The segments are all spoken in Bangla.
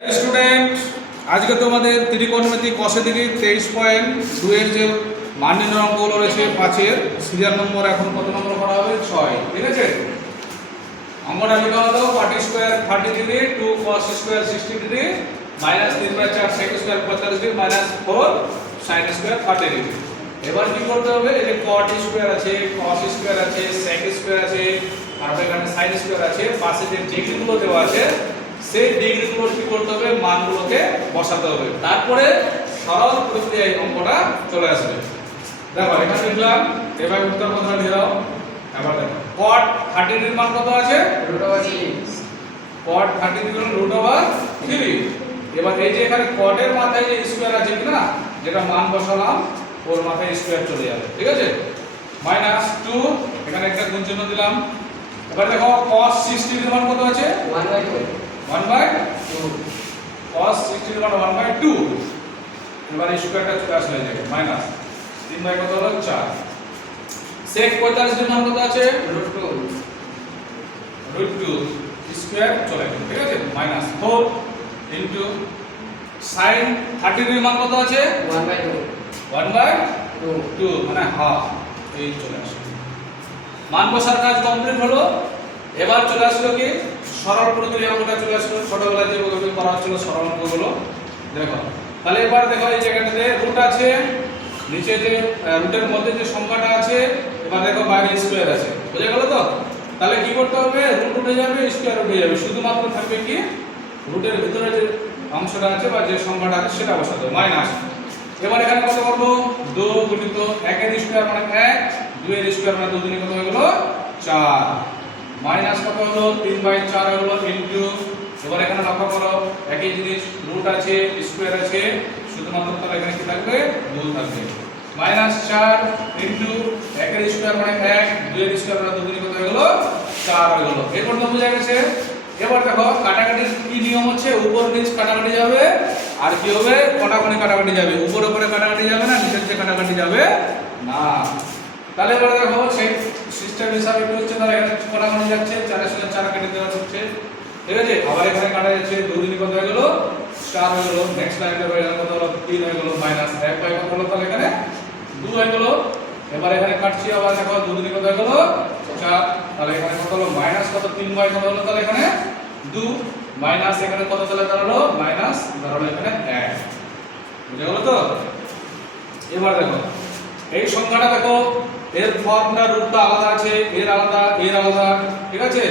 স্টুডেন্ট, আজকে তোমাদের ত্রিকোণমিতি কষে দিকে 23.2 এর যে মান নির্ণয় অঙ্কগুলো রয়েছে 5 এর সিরিয়াল নম্বর এখন কত নম্বর করা হবে 6। ঠিক আছে, অঙ্কটা লেখা হলো party square 30 degree 2 cos square 60 degree minus 3/4 sec square 45 degree minus 4 sin square 30 degree. এবার কি করতে হবে, এই যে cot স্কয়ার আছে, cos স্কয়ার আছে, sec স্কয়ার আছে, আর এখানে sin স্কয়ার আছে, পাশে যে ডিগ্রিগুলো দেওয়া আছে সেই ডিগ্রিগুলো কি করতে হবে, মানগুলোকে বসাতে হবে, তারপরে সরল প্রক্রিয়ায় অঙ্কটা চলে আসবে। দেখো এখানে লিখলাম, এবার উত্তর কথা লিখে দাও। এবার দেখো cot 30 ডিগ্রির মান কত আছে, cot 30 ডিগ্রি √3। এবার এই যে এখানে cot এর মাথায় যে স্কয়ার আছে কি না, যেটা মান বসালাম ওর মাথায় স্কয়ার চলে যাবে। ঠিক আছে, মাইনাস 2 এখানে একটা গুণ চিহ্ন দিলাম। এবার দেখো cos 60 ডিগ্রির মান কত আছে 1/2 cos 60 ডিগ্রির মান 1/2। এবার স্কয়ারটা চলে আসলে যাবে মাইনাস 3 কত হলো 4। sec 45 ডিগ্রির মান কত আছে √2 স্কয়ার চলে গেল। ঠিক আছে, মাইনাস 4 ইনটু sin 30 ডিগ্রির মান কত আছে 1/2 মানে হাফ, এই চলে আসলো। মান বসার কাজ কমপ্লিট হলো। এবার চলে আসলো কি সরল প্রক্রিয়া অঙ্কটা চলে আসলো। ছোটবেলায় যে ওগুলো করা হচ্ছিল সরল অঙ্কগুলো দেখো। তাহলে এবার দেখো এই জায়গাটাতে রুট আছে, নিচে যে রুটের মধ্যে যে সংখ্যাটা আছে, এবার দেখো বাইরে স্কয়ার আছে, বুঝা গেল তো? তাহলে কি করতে হবে, রুট উঠে যাবে স্কয়ার উঠে যাবে, শুধুমাত্র থাকবে কি রুটের ভিতরে যে অংশটা আছে বা যে সংখ্যাটা আছে সেটা বসাতে হবে মাইনাস। এবার এখানে কত করব, 2 গুণিত 1 এর স্কয়ার মানে 1, 2 এর স্কয়ার মানে 2 দুগুণে কত হয়ে গেল 4, মাইনাস কত হলো 3/4 হলো ইনটু। এবার এখানে লক্ষ্য করো একই জিনিস, রুট আছে স্কয়ার আছে, শুধুমাত্র তাহলে এখানে কি থাকবে 2 থাকবে, মাইনাস 4 ইনটু 1 এর স্কয়ার মানে 1, 2 এর স্কয়ার মানে 2 দুগুণে কত হয়ে গেল 4 হয়ে গেল। এরপর তো বোঝা গেছে। এবার দেখো কাটাকাটির কি নিয়ম হচ্ছে, উপর নিচ কাটাকাটি যাবে আর কি হবে কোণাকুণি কাটাকাটি যাবে, উপর উপরে কাটাকাটি যাবে না, নিচের যে কাটাকাটি যাবে না। তাহলে এবার দেখো সেই সিস্টেম হিসাবে কি হচ্ছে, তাহলে এখানে কোণাকুণি যাচ্ছে, 4 এর সঙ্গে 4 কেটে দেওয়া হচ্ছে। ঠিক আছে, আবার এখানে কাটা যাচ্ছে, 2 দুগুণে কত হয়ে গেল 4 হয়ে গেল। নেক্সট লাইনে হয়ে গেল কত হলো 3 হয়ে গেল, মাইনাস 1 বাই কত হলো, তাহলে এখানে 2 হয়ে গেল। এবার এখানে কাটছি, আবার দেখো 2 দুগুণে কত হয়ে গেল 4, তাহলে এখানে কত হলো মাইনাস কত 3 বাই কত হলো, তাহলে এখানে 2 মাইনাস এখানে কত তাহলে দাঁড়ালো মাইনাস দাঁড়ালো এখানে 1, বুঝা গেল তো? এবার দেখো এই সংখ্যাটা দেখো, এর ফর্মটা রূপটা আলাদা আছে, এর আলাদা এর আলাদা। ঠিক আছে,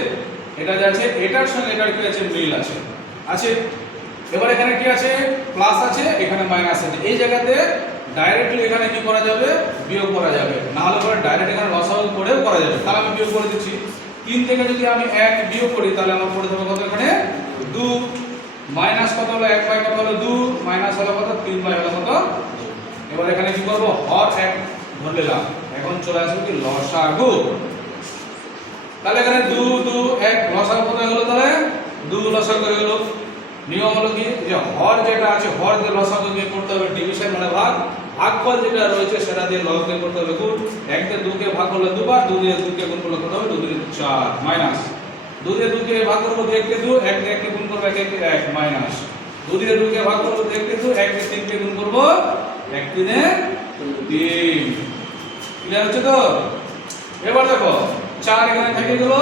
এটা যে আছে এটার সঙ্গে এটার কি আছে মিল আছে আছে। এবার এখানে কি আছে প্লাস আছে, এখানে মাইনাস আছে, এই জায়গাতে ডাইরেক্টলি এখানে কি করা যাবে বিয়োগ করা যাবে, না হলে পরে ডাইরেক্ট এখানে লসাগু করেও করা যাবে। তাহলে আমি বিয়োগ করে দিচ্ছি, 3 থেকে যদি আমি 1 বিয়োগ করি তাহলে আমার পড়ে যাবে কত এখানে 2, মাইনাস কত হলো 1 বাই কত হলো 2, মাইনাস হলো কত 3 বাই হলো কত। এবার এখানে কি করব, হর 1 ধরে নিলাম, এখন চলে আসবে কি লসাগু। তাহলে এখানে 2 2 1 লসাগু কত হলো, তাহলে 2 লসাগু হয়ে গেল। নিয়ম হলো কি যে হর যেটা আছে হর দিয়ে লসাগু দিয়ে করতে হবে ডিভিশন মানে ভাগ, ভাগফল যেটা রয়েছে সেটা দিয়ে লব দিয়ে করতে হবে গুণ। 1 দিয়ে 2 কে ভাগ করলে 2 বার, 2 দিয়ে 2 কে গুণ করলে কত হবে 2 দিয়ে 4 মাইনাস 2 দিয়ে 2 কে ভাগ করব 2 কে 2, 1 দিয়ে 1 কে গুণ করব 1 কে 1 মাইনাস 2 দিয়ে 2 কে ভাগ করব 2 কে 2, 1 দিয়ে 3 কে গুণ করব 1 3 3। ক্লিয়ার হচ্ছে তো? এবার দেখো 4 এখানে থেকে গেল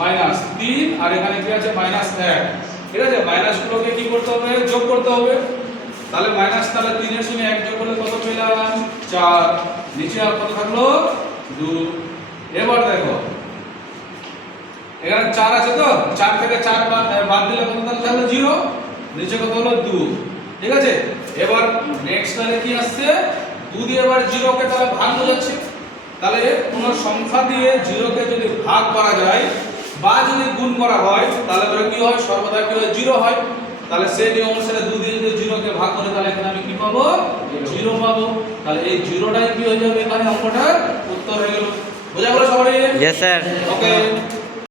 মাইনাস 3 আর এখানে কি আছে মাইনাস 1। ঠিক আছে, মাইনাস গুলোকে কি করতে হবে যোগ করতে হবে। তাহলে মাইনাস তাহলে 3 এর সঙ্গে 1 যোগ করলে কত পেলাম 4, নিচে আর কত থাকলো 2। এবার দেখো এখানে 4 আছে তো 4 থেকে 4 বাদ দিলে কত থাকলো 0, নিচে কত হলো 2। ঠিক আছে, এবার নেক্সট তাহলে কি আসছে 2 দিয়ে এবার 0 কে তাহলে ভাগ হয়ে যাচ্ছে। তাহলে কোন সংখ্যা দিয়ে 0 কে যদি ভাগ করা যায় বা যদি গুণ করা হয় তাহলে পরে কি হয় সর্বদা কি হয় 0 হয়। তাহলে সেই নিয়ম অনুসারে 2 দিয়ে যদি 0 কে ভাগ করে তাহলে এখানে আমি কি পাবো 0 পাবো। তাহলে এই 0টাই কি হয়ে যাবে এখানে অঙ্কটার উত্তর হয়ে গেল। বোঝা গেল সবাই? Yes sir. ওকে।